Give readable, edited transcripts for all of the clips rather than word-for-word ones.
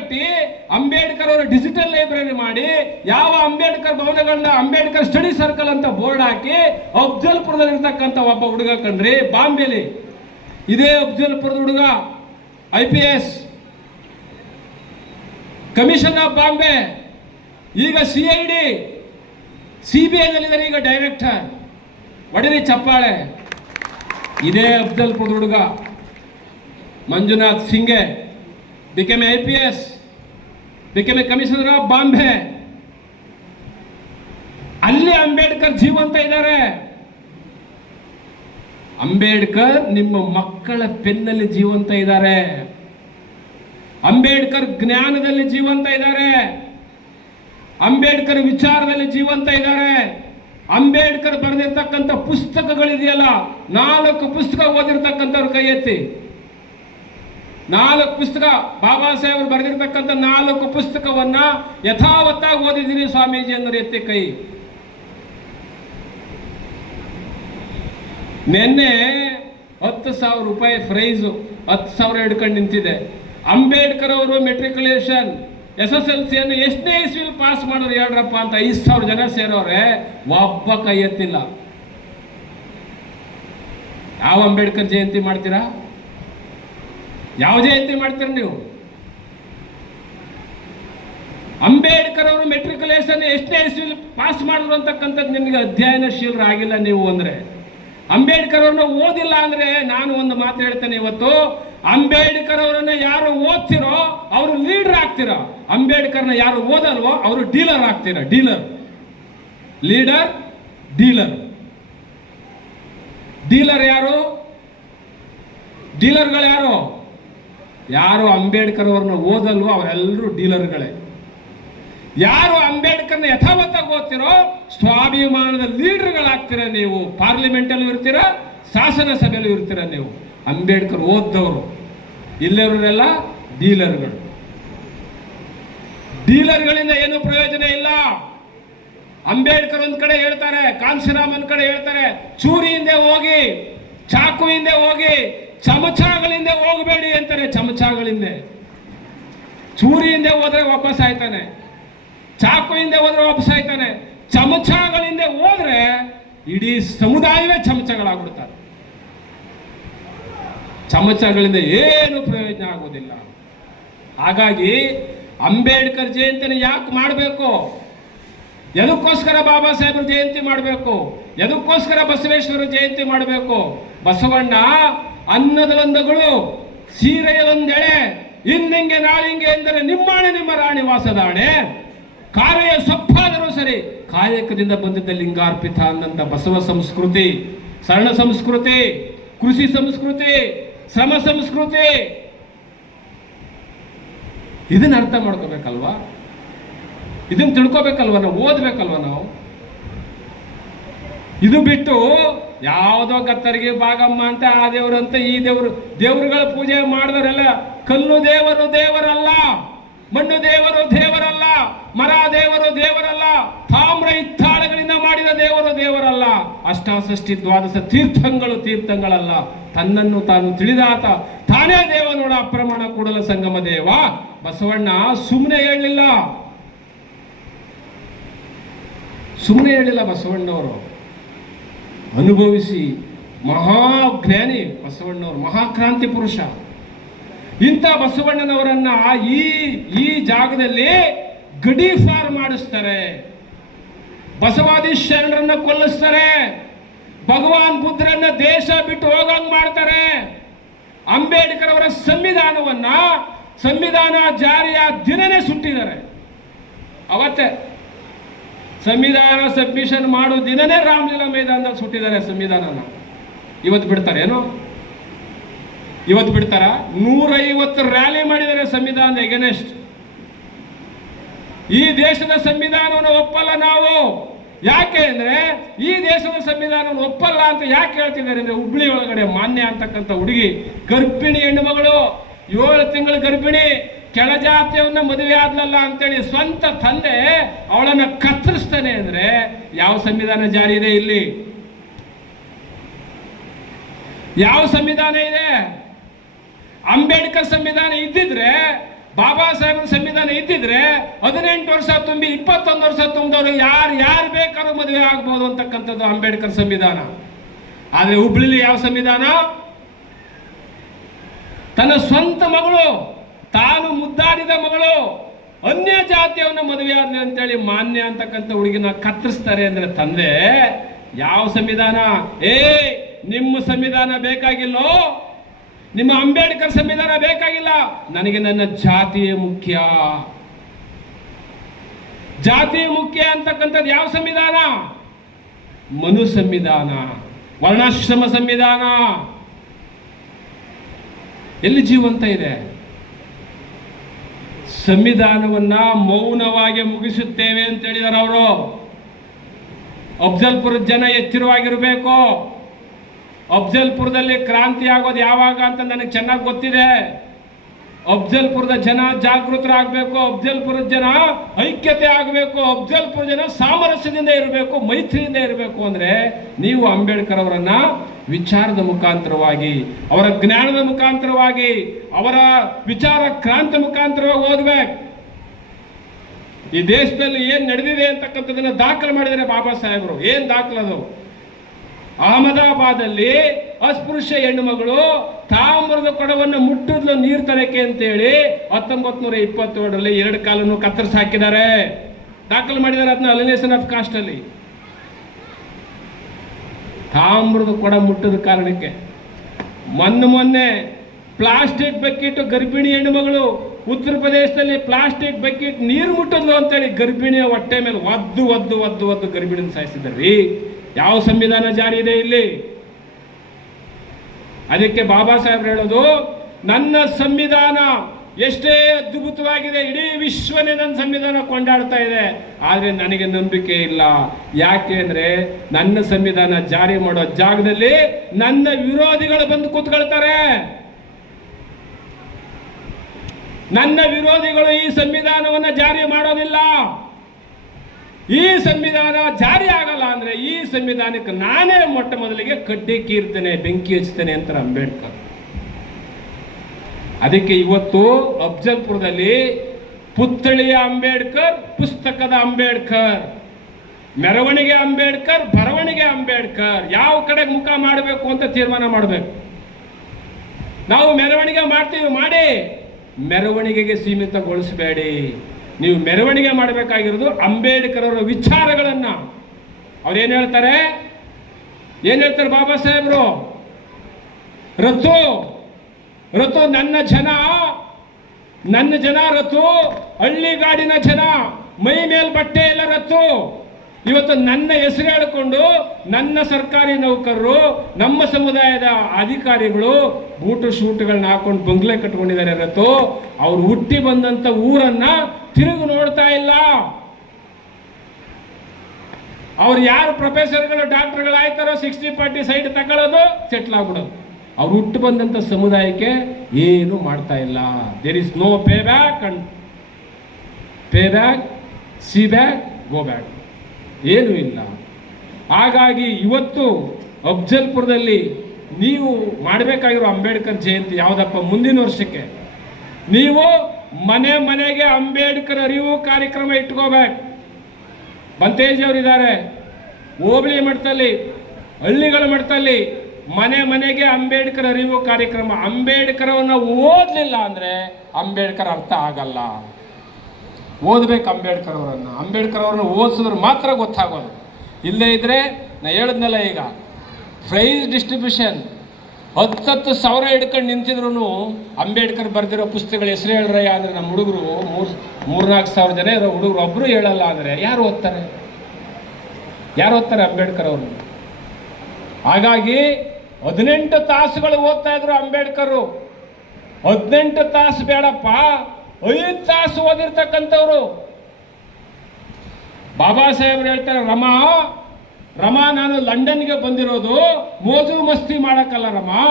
ಕಟ್ಟಿ ಅಂಬೇಡ್ಕರ್ ಅವರ digital library ಮಾಡಿ, ಯಾವ ಅಂಬೇಡ್ಕರ್ ಭವನಗಳನ್ನ ಅಂಬೇಡ್ಕರ್ ಸ್ಟಡಿ ಸರ್ಕಲ್ ಅಂತ ಬೋರ್ಡ್ ಹಾಕಿ ಅಫ್ಜಲ್ಪುರದಲ್ಲಿ ಇರ್ತಕ್ಕಂಥ ಒಬ್ಬ ಹುಡುಗ ಕಣ್ರಿ, ಬಾಂಬೆಲಿ. ಇದೇ ಅಫ್ಜಲ್ಪುರದ ಹುಡುಗ IPS ಕಮಿಷನ್ ಆಫ್ ಬಾಂಬೆ, ಈಗ CID CBI ನಲ್ಲಿದ್ದಾರೆ, ಈಗ ಡೈರೆಕ್ಟರ್. ಒಡರಿ ಚಪ್ಪಾಳೆ. ಇದೇ ಅಫ್ಜಲ್ಪುರದ ಹುಡುಗ Manjunath ಸಿಂಗೆ became IPS, became a commissioner of Bombay. ಅಲ್ಲಿ ಅಂಬೇಡ್ಕರ್ ಜೀವಂತ ಇದ್ದಾರೆ. ಅಂಬೇಡ್ಕರ್ ನಿಮ್ಮ ಮಕ್ಕಳ ಪೆನ್ನಲ್ಲಿ ಜೀವಂತ ಇದ್ದಾರೆ. ಅಂಬೇಡ್ಕರ್ ಜ್ಞಾನದಲ್ಲಿ ಜೀವಂತ ಇದ್ದಾರೆ. ಅಂಬೇಡ್ಕರ್ ವಿಚಾರದಲ್ಲಿ ಜೀವಂತ ಇದ್ದಾರೆ. ಅಂಬೇಡ್ಕರ್ ಬರೆದಿರ್ತಕ್ಕಂಥ ಪುಸ್ತಕಗಳಿದೆಯಲ್ಲ, 4 ಪುಸ್ತಕ ಓದಿರ್ತಕ್ಕಂಥವ್ರು ಕೈ ಎತ್ತಿ. 4 ಪುಸ್ತಕ, ಬಾಬಾ ಸಾಹೇಬರು ಬರೆದಿರ್ತಕ್ಕಂಥ 4 ಪುಸ್ತಕವನ್ನ ಯಥಾವತ್ತಾಗಿ ಓದಿದ್ದೀನಿ ಸ್ವಾಮೀಜಿ ಅಂದ್ರೆ ಎತ್ತಿ ಕೈ. ನಿನ್ನೆ 10,000 ರೂಪಾಯಿ ಪ್ರೈಸು, 10,000 ಹಿಡ್ಕೊಂಡು ನಿಂತಿದೆ. ಅಂಬೇಡ್ಕರ್ ಅವರು ಮೆಟ್ರಿಕ್ಯುಲೇಷನ್ SSLC ಅನ್ನು ಎಷ್ಟನೇ ಇಸ್ವಿಲಿ ಪಾಸ್ ಮಾಡೋರು ಹೇಳ್ರಪ್ಪ ಅಂತ 5,000 ಜನ ಸೇರೋರೆ, ಒಬ್ಬ ಕೈ ಎತ್ತಿಲ್ಲ. ಯಾವ ಅಂಬೇಡ್ಕರ್ ಜಯಂತಿ ಮಾಡ್ತೀರಾ? ಯಾವ ಜಯಂತಿ ಮಾಡ್ತೀರ ನೀವು? ಅಂಬೇಡ್ಕರ್ ಅವರು ಮೆಟ್ರಿಕ್ಯುಲೇಷನ್ ಎಷ್ಟನೇ ಇಸ್ವಿಲಿ ಪಾಸ್ ಮಾಡಿದ್ರು ಅಂತಕ್ಕಂಥದ್ದು ನಿಮಗೆ ಅಧ್ಯಯನಶೀಲರಾಗಿಲ್ಲ ನೀವು. ಅಂದ್ರೆ ಅಂಬೇಡ್ಕರ್ ಅವ್ರನ್ನ ಓದಿಲ್ಲ ಅಂದ್ರೆ, ನಾನು ಒಂದು ಮಾತು ಹೇಳ್ತೇನೆ ಇವತ್ತು, ಅಂಬೇಡ್ಕರ್ ಅವರನ್ನ ಯಾರು ಓದ್ತಿರೋ ಅವರು ಲೀಡರ್ ಆಗ್ತೀರ. ಅಂಬೇಡ್ಕರ್ನ ಯಾರು ಓದಲ್ವೋ ಅವರು ಡೀಲರ್ ಆಗ್ತೀರ. Dealer, leader, dealer. ಡೀಲರ್ ಯಾರು? ಡೀಲರ್ಗಳು ಯಾರು? ಯಾರು ಅಂಬೇಡ್ಕರ್ ಅವ್ರನ್ನ ಓದಲ್ವೋ ಅವರೆಲ್ಲರೂ ಡೀಲರ್ಗಳೇ. ಯಾರು ಅಂಬೇಡ್ಕರ್ನ ಯಥಾವತ್ತಾಗಿ ಓದ್ತಿರೋ ಸ್ವಾಭಿಮಾನದ ಲೀಡರ್ಗಳಾಗ್ತೀರ ನೀವು. ಪಾರ್ಲಿಮೆಂಟ್ ಅಲ್ಲೂ ಇರ್ತೀರ, ಶಾಸನ ಸಭೆಯಲ್ಲೂ ಇರ್ತೀರ ನೀವು. ಅಂಬೇಡ್ಕರ್ ಓದ್ದವರು. ಇಲ್ಲಿರೋರೆಲ್ಲ ಡೀಲರ್ಗಳು. ಡೀಲರ್ಗಳಿಂದ ಏನು ಪ್ರಯೋಜನ ಇಲ್ಲ. ಅಂಬೇಡ್ಕರ್ ಒಂದ್ ಕಡೆ ಹೇಳ್ತಾರೆ, ಕಾಂಶಿರಾಮ್ ಒಂದ್ ಕಡೆ ಹೇಳ್ತಾರೆ, ಚೂರಿಯಿಂದ ಹೋಗಿ, ಚಾಕುವಿಂದ ಹೋಗಿ, ಚಮಚಗಳಿಂದ ಹೋಗಬೇಡಿ ಅಂತಾರೆ. ಚಮಚಗಳಿಂದ, ಚೂರಿಯಿಂದ ಹೋದ್ರೆ ವಾಪಸ್ ಆಯ್ತಾನೆ, ಚಾಕುವಿಂದ ಹೋದ್ರೆ ವಾಪಸ್ ಆಯ್ತಾನೆ. ಚಮಚಗಳಿಂದ ಹೋದ್ರೆ ಇಡೀ ಸಮುದಾಯವೇ ಚಮಚಗಳಾಗ್ಬಿಡ್ತಾರೆ. ಚಮಚಗಳಿಂದ ಏನು ಪ್ರಯೋಜನ ಆಗೋದಿಲ್ಲ. ಹಾಗಾಗಿ ಅಂಬೇಡ್ಕರ್ ಜಯಂತಿನ ಯಾಕೆ ಮಾಡಬೇಕು? ಎದಕ್ಕೋಸ್ಕರ ಬಾಬಾ ಸಾಹೇಬರ ಜಯಂತಿ ಮಾಡಬೇಕು? ಎದಕ್ಕೋಸ್ಕರ ಬಸವೇಶ್ವರ ಜಯಂತಿ ಮಾಡಬೇಕು? ಬಸವಣ್ಣ ಅನ್ನದಲೊಂದಗಳು, ಸೀರೆಯಲೊಂದೆಳೆ, ಇನ್ನಿಂಗೆ ನಾಳಿಂಗೆ ಎಂದರೆ ನಿಮ್ಮಾಣೆ ನಿಮ್ಮ ರಾಣಿ ವಾಸದಾಣೆ, ಕಾರ್ಯ ಸೊಪ್ಪಾದರೂ ಸರಿ ಕಾಯಕದಿಂದ ಬಂದಿದ್ದ ಲಿಂಗಾರ್ಪಿತ ಅನ್ನಂತ ಬಸವ ಸಂಸ್ಕೃತಿ, ಶರಣ ಸಂಸ್ಕೃತಿ, ಕೃಷಿ ಸಂಸ್ಕೃತಿ, ಶ್ರಮ ಸಂಸ್ಕೃತಿ, ಇದನ್ನ ಅರ್ಥ ಮಾಡ್ಕೋಬೇಕಲ್ವಾ? ಇದನ್ನ ತಿಳ್ಕೋಬೇಕಲ್ವ? ನಾವು ಓದ್ಬೇಕಲ್ವ? ನಾವು ಇದು ಬಿಟ್ಟು ಯಾವುದೋ ಕತ್ತರಿಗೆ ಭಾಗಮ್ಮ ಅಂತ, ಆ ದೇವರಂತ, ಈ ದೇವರು, ದೇವರುಗಳ ಪೂಜೆ ಮಾಡಿದವರೆಲ್ಲ ಕಲ್ಲು ದೇವರು ದೇವರಲ್ಲ, ಮಣ್ಣು ದೇವರು ದೇವರಲ್ಲ, ಮರ ದೇವರು ದೇವರಲ್ಲ, ತಾಮ್ರ ಇತ್ತಾಳಗಳಿಂದ ಮಾಡಿದ ದೇವರು ದೇವರಲ್ಲ, ಅಷ್ಟಾಷಷ್ಟಿ ದ್ವಾದಶ ತೀರ್ಥಂಗಳು ತೀರ್ಥಂಗಳಲ್ಲ. ತನ್ನನ್ನು ತಾನು ತಿಳಿದಾತ ತಾನೇ ದೇವ ನೋಡ ಅಪ್ರಮಾಣ ಕೂಡಲ ಸಂಗಮ ದೇವ. ಬಸವಣ್ಣ ಸುಮ್ಮನೆ ಹೇಳಲಿಲ್ಲ, ಸುಮ್ಮನೆ ಹೇಳಿಲ್ಲ. ಬಸವಣ್ಣವರು ಅನುಭವಿಸಿ ಮಹಾಜ್ಞಾನಿ ಬಸವಣ್ಣವರು, ಮಹಾಕ್ರಾಂತಿ ಪುರುಷ. ಇಂಥ ಬಸವಣ್ಣನವರನ್ನ ಈ ಜಾಗದಲ್ಲಿ ಗಡೀಫಾರ್ ಮಾಡಿಸ್ತಾರೆ, ಬಸವಾದಿ ಶರಣರನ್ನ ಕೊಲ್ಲಿಸ್ತಾರೆ, ಭಗವಾನ್ ಬುದ್ಧರನ್ನ ದೇಶ ಬಿಟ್ಟು ಹೋಗಂಗ್ ಮಾಡ್ತಾರೆ. ಅಂಬೇಡ್ಕರ್ ಅವರ ಸಂವಿಧಾನವನ್ನ, ಸಂವಿಧಾನ ಜಾರಿಯ ದಿನನೇ ಸುಟ್ಟಿದ್ದಾರೆ. ಅವತ್ತೇ ಸಂವಿಧಾನ ಸಬ್ಮಿಷನ್ ಮಾಡೋ ದಿನನೇ ರಾಮಲೀಲಾ ಮೈದಾನದಲ್ಲಿ ಸುಟ್ಟಿದ್ದಾರೆ ಸಂವಿಧಾನನ. ಇವತ್ತು ಬಿಡ್ತಾರೆ ಏನೋ? ಇವತ್ತು ಬಿಡ್ತಾರ? 150 ರ್ಯಾಲಿ ಮಾಡಿದ್ದಾರೆ ಸಂವಿಧಾನದ ಎಗನೆಸ್ಟ್. ಈ ದೇಶದ ಸಂವಿಧಾನವನ್ನು ಒಪ್ಪಲ್ಲ ನಾವು. ಯಾಕೆ ಅಂದ್ರೆ ಈ ದೇಶದ ಸಂವಿಧಾನವನ್ನು ಒಪ್ಪಲ್ಲ ಅಂತ ಯಾಕೆ ಹೇಳ್ತಿದ್ದಾರೆ ಅಂದ್ರೆ, ಹುಬ್ಳಿ ಒಳಗಡೆ ಮಾನ್ಯ ಅಂತಕ್ಕಂಥ ಹುಡುಗಿ, ಗರ್ಭಿಣಿ ಹೆಣ್ಣುಮಗಳು, 7 ತಿಂಗಳ ಗರ್ಭಿಣಿ, ಕೆಳಜಾತಿಯವನ್ನ ಮದುವೆ ಆದ್ಲಲ್ಲ ಅಂತೇಳಿ ಸ್ವಂತ ತಂದೆ ಅವಳನ್ನ ಕತ್ತರಿಸ್ತಾನೆ ಅಂದ್ರೆ ಯಾವ ಸಂವಿಧಾನ ಜಾರಿ ಇದೆ ಇಲ್ಲಿ? ಯಾವ ಸಂವಿಧಾನ ಇದೆ? ಅಂಬೇಡ್ಕರ್ ಸಂವಿಧಾನ ಇದ್ದಿದ್ರೆ ಬಾಬಾ ಸಾಹೇಬರ ಸಂವಿಧಾನ ಇದ್ದಿದ್ರೆ 18 ವರ್ಷ ತುಂಬಿ 21 ವರ್ಷ ತುಂಬಿದವರು ಯಾರು ಬೇಕಾದ್ರೂ ಮದುವೆ ಆಗ್ಬೋದು ಅಂತಕ್ಕಂಥದ್ದು ಅಂಬೇಡ್ಕರ್ ಸಂವಿಧಾನ. ಆದ್ರೆ ಹುಬ್ಳಿಲಿ ಯಾವ ಸಂವಿಧಾನ? ತನ್ನ ಸ್ವಂತ ಮಗಳು, ತಾನು ಮುದ್ದಾಡಿದ ಮಗಳು ಅನ್ಯ ಜಾತಿಯವನ್ನ ಮದುವೆ ಆದ್ನೆ ಅಂತೇಳಿ ಮಾನ್ಯ ಅಂತಕ್ಕಂಥ ಹುಡುಗಿನ ಕತ್ತರಿಸ್ತಾರೆ ಅಂದ್ರೆ ತಂದೆ ಯಾವ ಸಂವಿಧಾನ? ನಿಮ್ಮ ಸಂವಿಧಾನ ಬೇಕಾಗಿಲ್ಲೋ, ನಿಮ್ಮ ಅಂಬೇಡ್ಕರ್ ಸಂವಿಧಾನ ಬೇಕಾಗಿಲ್ಲ, ನನಗೆ ನನ್ನ ಜಾತಿಯೇ ಮುಖ್ಯ. ಜಾತಿ ಮುಖ್ಯ ಅಂತಕ್ಕಂಥದ್ದು ಯಾವ ಸಂವಿಧಾನ? ಮನು ಸಂವಿಧಾನ, ವರ್ಣಾಶ್ರಮ ಸಂವಿಧಾನ. ಎಲ್ಲಿ ಜೀವಂತ ಇದೆ? ಸಂವಿಧಾನವನ್ನ ಮೌನವಾಗಿ ಮುಗಿಸುತ್ತೇವೆ ಅಂತ ಹೇಳಿದಾರೆ ಅವರು. ಅಫ್ಜಲ್ಪುರದ ಜನ ಎಚ್ಚರವಾಗಿರಬೇಕು. ಅಫ್ಜಲ್ಪುರದಲ್ಲಿ ಕ್ರಾಂತಿ ಆಗೋದು ಯಾವಾಗ ಅಂತ ನನಗೆ ಚೆನ್ನಾಗಿ ಗೊತ್ತಿದೆ. ಅಫ್ಜಲ್ಪುರದ ಜನ ಜಾಗೃತರಾಗಬೇಕು, ಅಫ್ಜಲ್ಪುರದ ಜನ ಐಕ್ಯತೆ ಆಗಬೇಕು, ಅಫ್ಜಲ್ಪುರ ಜನ ಸಾಮರಸ್ಯದಿಂದ ಇರಬೇಕು, ಮೈತ್ರಿಯಿಂದ ಇರಬೇಕು. ಅಂದ್ರೆ ನೀವು ಅಂಬೇಡ್ಕರ್ ಅವರನ್ನ ವಿಚಾರದ ಮುಖಾಂತರವಾಗಿ, ಅವರ ಜ್ಞಾನದ ಮುಖಾಂತರವಾಗಿ, ಅವರ ವಿಚಾರ ಕ್ರಾಂತಿ ಮುಖಾಂತರವಾಗಿ ಓದ್ಬೇಕು. ಈ ದೇಶದಲ್ಲಿ ಏನ್ ನಡೆದಿದೆ ಅಂತಕ್ಕಂಥದನ್ನ ದಾಖಲೆ ಮಾಡಿದರೆ ಬಾಬಾ ಸಾಹೇಬರು. ಏನ್ ದಾಖಲದು? ಅಹಮದಾಬಾದಲ್ಲಿ ಅಸ್ಪೃಶ್ಯ ಹೆಣ್ಣು ಮಗಳು ತಾಮ್ರದ ಕೊಡವನ್ನು ಮುಟ್ಟಿದ್ಲು ನೀರು ತರಕ್ಕೆ ಅಂತೇಳಿ 1922ರಲ್ಲಿ 2 ಕಾಲನ್ನು ಕತ್ತರಿಸಿ ಹಾಕಿದ್ದಾರೆ. ದಾಖಲೆ ಮಾಡಿದ್ದಾರೆ ಅದನ್ನ ಅಲಿನೇಷನ್ ಆಫ್ ಕಾಸ್ಟ್ ಅಲ್ಲಿ. ತಾಮ್ರದ ಕೊಡ ಮುಟ್ಟದ ಕಾರಣಕ್ಕೆ ಮೊನ್ನೆ ಪ್ಲಾಸ್ಟಿಕ್ ಬಕೆಟ್ ಗರ್ಭಿಣಿ ಹೆಣ್ಣು ಮಗಳು ಉತ್ತರ ಪ್ರದೇಶದಲ್ಲಿ ಪ್ಲಾಸ್ಟಿಕ್ ಬಕೆಟ್ ನೀರು ಮುಟ್ಟಿದ್ಲು ಅಂತೇಳಿ ಗರ್ಭಿಣಿಯ ಹೊಟ್ಟೆ ಮೇಲೆ ಒದ್ದು ಗರ್ಭಿಣಿನ ಸಾಯಿಸಿದ್ರಿ. ಯಾವ ಸಂವಿಧಾನ ಜಾರಿ ಇದೆ ಇಲ್ಲಿ? ಅದಕ್ಕೆ ಬಾಬಾ ಸಾಹೇಬ್ರು ಹೇಳೋದು, ನನ್ನ ಸಂವಿಧಾನ ಎಷ್ಟೇ ಅದ್ಭುತವಾಗಿದೆ, ಇಡೀ ವಿಶ್ವನೇ ನನ್ನ ಸಂವಿಧಾನ ಕೊಂಡಾಡ್ತಾ ಇದೆ, ಆದ್ರೆ ನನಗೆ ನಂಬಿಕೆ ಇಲ್ಲ. ಯಾಕೆ ಅಂದ್ರೆ ನನ್ನ ಸಂವಿಧಾನ ಜಾರಿ ಮಾಡೋ ಜಾಗದಲ್ಲಿ ನನ್ನ ವಿರೋಧಿಗಳು ಬಂದು ಕೂತ್ಕೊಳ್ತಾರೆ. ನನ್ನ ವಿರೋಧಿಗಳು ಈ ಸಂವಿಧಾನವನ್ನ ಜಾರಿ ಮಾಡೋದಿಲ್ಲ. ಈ ಸಂವಿಧಾನ ಜಾರಿ ಆಗಲ್ಲ ಅಂದ್ರೆ ಈ ಸಂವಿಧಾನಕ್ಕೆ ನಾನೇ ಮೊಟ್ಟ ಮೊದಲಿಗೆ ಕಡ್ಡಿ ಕೀರ್ತೇನೆ, ಬೆಂಕಿ ಹಚ್ತೇನೆ ಅಂತ ಅಂಬೇಡ್ಕರ್. ಅದಕ್ಕೆ ಇವತ್ತು ಅಫ್ಜಲ್ಪುರದಲ್ಲಿ ಪುತ್ಥಳಿಯ ಅಂಬೇಡ್ಕರ್, ಪುಸ್ತಕದ ಅಂಬೇಡ್ಕರ್, ಮೆರವಣಿಗೆ ಅಂಬೇಡ್ಕರ್, ಬರವಣಿಗೆ ಅಂಬೇಡ್ಕರ್, ಯಾವ ಕಡೆಗೆ ಮುಖ ಮಾಡಬೇಕು ಅಂತ ತೀರ್ಮಾನ ಮಾಡಬೇಕು. ನಾವು ಮೆರವಣಿಗೆ ಮಾಡ್ತೀವಿ, ಮಾಡಿ, ಮೆರವಣಿಗೆಗೆ ಸೀಮಿತಗೊಳಿಸಬೇಡಿ. ನೀವು ಮೆರವಣಿಗೆ ಮಾಡಬೇಕಾಗಿರೋದು ಅಂಬೇಡ್ಕರ್ ಅವರ ವಿಚಾರಗಳನ್ನ. ಅವ್ರೇನ್ ಹೇಳ್ತಾರೆ ಬಾಬಾ ಸಾಹೇಬರು? ರತು ನನ್ನ ಜನ ರತು, ಹಳ್ಳಿಗಾಡಿನ ಜನ, ಮೈ ಮೇಲ್ ಬಟ್ಟೆ ಎಲ್ಲ ರತು. ಇವತ್ತು ನನ್ನ ಹೆಸರು ಹೇಳಿಕೊಂಡು ನನ್ನ ಸರ್ಕಾರಿ ನೌಕರರು, ನಮ್ಮ ಸಮುದಾಯದ ಅಧಿಕಾರಿಗಳು ಬೂಟು ಶೂಟ್ಗಳನ್ನ ಹಾಕೊಂಡು ಬಂಗ್ಲೆ ಕಟ್ಕೊಂಡಿದ್ದಾರೆ ರತು. ಅವ್ರು ಹುಟ್ಟಿ ಬಂದಂತ ಊರನ್ನ ತಿರುಗಿ ನೋಡ್ತಾ ಇಲ್ಲ. ಅವ್ರು ಯಾರು ಪ್ರೊಫೆಸರ್ಗಳು, ಡಾಕ್ಟರ್ಗಳಾಯ್ತಾರೋ 60-40 ಸೈಡ್ ತಗೊಳ್ಳೋದು, ಸೆಟ್ಲ್ ಆಗ್ಬಿಡೋದು. ಅವ್ರು ಹುಟ್ಟು ಬಂದಂತ ಸಮುದಾಯಕ್ಕೆ ಏನು ಮಾಡ್ತಾ ಇಲ್ಲ. There is no pay back and pay back, see back, go back, ಏನೂ ಇಲ್ಲ. ಹಾಗಾಗಿ ಇವತ್ತು ಅಫ್ಜಲ್ಪುರದಲ್ಲಿ ನೀವು ಮಾಡಬೇಕಾಗಿರೋ ಅಂಬೇಡ್ಕರ್ ಜಯಂತಿ ಯಾವುದಪ್ಪ? ಮುಂದಿನ ವರ್ಷಕ್ಕೆ ನೀವು ಮನೆಗೆ ಅಂಬೇಡ್ಕರ್ ಅರಿವು ಕಾರ್ಯಕ್ರಮ ಇಟ್ಕೋಬೇಕು. ಬಂತೇಜ್ ಅವರಿದ್ದಾರೆ, ಹೋಬಳಿ ಮಟ್ಟದಲ್ಲಿ, ಹಳ್ಳಿಗಳ ಮಟ್ಟದಲ್ಲಿ ಮನೆಗೆ ಅಂಬೇಡ್ಕರ್ ಅರಿವು ಕಾರ್ಯಕ್ರಮ. ಅಂಬೇಡ್ಕರವನ್ನ ಓದಲಿಲ್ಲ ಅಂದ್ರೆ ಅಂಬೇಡ್ಕರ್ ಅರ್ಥ ಆಗಲ್ಲ. ಓದಬೇಕು ಅಂಬೇಡ್ಕರ್ ಅವರನ್ನು ಓದಿಸಿದ್ರೆ ಮಾತ್ರ ಗೊತ್ತಾಗೋದು. ಇಲ್ಲೇ ಇದ್ರೆ ನಾ ಹೇಳಿದ್ನಲ್ಲ, ಈಗ ಪ್ರೈಸ್ ಡಿಸ್ಟ್ರಿಬ್ಯೂಷನ್ 10,000 ಹಿಡ್ಕೊಂಡು ನಿಂತಿದ್ರು ಅಂಬೇಡ್ಕರ್ ಬರೆದಿರೋ ಪುಸ್ತಕಗಳ ಹೆಸರು ಹೇಳ್ರಯ್ಯ ಅಂದ್ರೆ ನಮ್ಮ ಹುಡುಗರು 3,000-4,000 ಜನ ಇರೋ ಹುಡುಗರು ಒಬ್ರು ಹೇಳಲ್ಲ ಅಂದ್ರೆ ಯಾರು ಓದ್ತಾರೆ ಅಂಬೇಡ್ಕರ್ ಅವ್ರನ್ನ? ಹಾಗಾಗಿ 18 ತಾಸುಗಳು ಓದ್ತಾ ಇದ್ರು ಅಂಬೇಡ್ಕರ್. 18 ತಾಸು ಬೇಡಪ್ಪ, 5 ತಾಸು ಓದಿರ್ತಕ್ಕಂಥವ್ರು. ಬಾಬಾ ಸಾಹೇಬ್ರು ಹೇಳ್ತಾರೆ, ರಮಾ ನಾನು ಲಂಡನ್ಗೆ ಬಂದಿರೋದು ಮೋಜು ಮಸ್ತಿ ಮಾಡಕ್ಕಲ್ಲ ರಮಾ,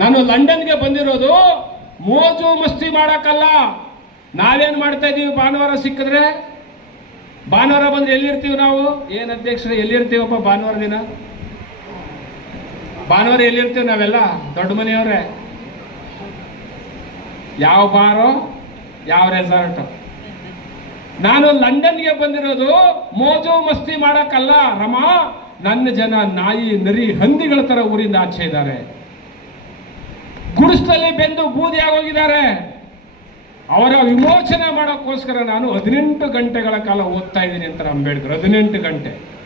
ನಾನು ಲಂಡನ್ಗೆ ಬಂದಿರೋದು ಮೋಜು ಮಸ್ತಿ ಮಾಡಕ್ಕಲ್ಲ. ನಾವೇನು ಮಾಡ್ತಾ ಇದ್ದೀವಿ? ಭಾನುವಾರ ಸಿಕ್ಕಿದ್ರೆ, ಭಾನುವಾರ ಬಂದ್ರೆ ಎಲ್ಲಿರ್ತೀವಿ ನಾವು? ಏನು ಅಧ್ಯಕ್ಷರು, ಎಲ್ಲಿರ್ತೀವಪ್ಪ ಭಾನುವಾರ ದಿನ? ಭಾನುವಾರ ಎಲ್ಲಿರ್ತೀವಿ ನಾವೆಲ್ಲ? ದೊಡ್ಡ ಮನೆಯವ್ರೆ ಯಾವ ಬಾರೋ, ಯಾವ ರೆಸಾರ್ಟು. ನಾನು ಲಂಡನ್ಗೆ ಬಂದಿರೋದು ಮೋಜು ಮಸ್ತಿ ಮಾಡಕ್ಕಲ್ಲ ರಮಾ. ನನ್ನ ಜನ ನಾಯಿ, ನರಿ, ಹಂದಿಗಳ ತರ ಊರಿಂದ ಆಚೆ ಇದ್ದಾರೆ. ಗುಡಿಸಲಲ್ಲಿ ಬೆಂದು ಬೂದಿ ಆಗೋಗಿದ್ದಾರೆ. ಅವರ ವಿಮೋಚನೆ ಮಾಡೋಕ್ಕೋಸ್ಕರ ನಾನು 18 ಗಂಟೆಗಳ ಕಾಲ ಓದ್ತಾ ಇದ್ದೀನಿ ಅಂತಾರೆ ಅಂಬೇಡ್ಕರ್. 18 ಗಂಟೆ.